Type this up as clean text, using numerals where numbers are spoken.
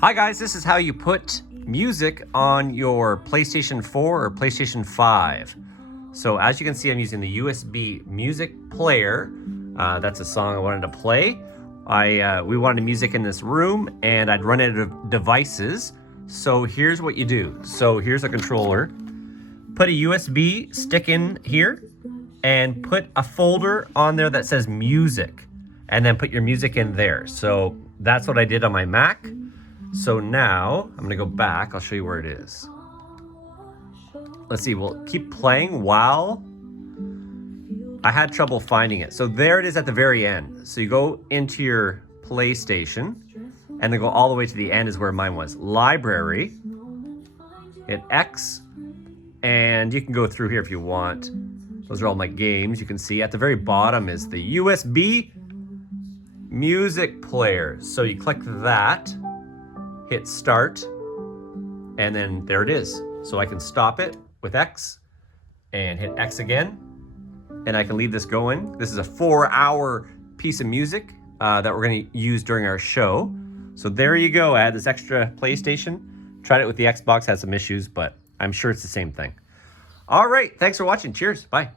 Hi guys, this is how you put music on your PlayStation 4 or PlayStation 5. So as you can see, I'm using the USB music player. That's a song I wanted to play. We wanted music in this room and I'd run out of devices. So here's what you do. So here's a controller. Put a USB stick in here and put a folder on there that says music, and then put your music in there. So that's what I did on my Mac. So now I'm gonna go back. I'll show you where it is. Let's see, we'll keep playing while I had trouble finding it. So there it is at the very end. So you go into your PlayStation and then go all the way to the end is where mine was. Library, hit X, and you can go through here if you want. Those are all my games. You can see at the very bottom is the USB music player. So you click that, hit start, and then there it is. So I can stop it with X and hit X again, and I can leave this going. This is a 4-hour piece of music that we're gonna use during our show. So there you go, I had this extra PlayStation. Tried it with the Xbox, had some issues, but I'm sure it's the same thing. All right, thanks for watching, cheers, bye.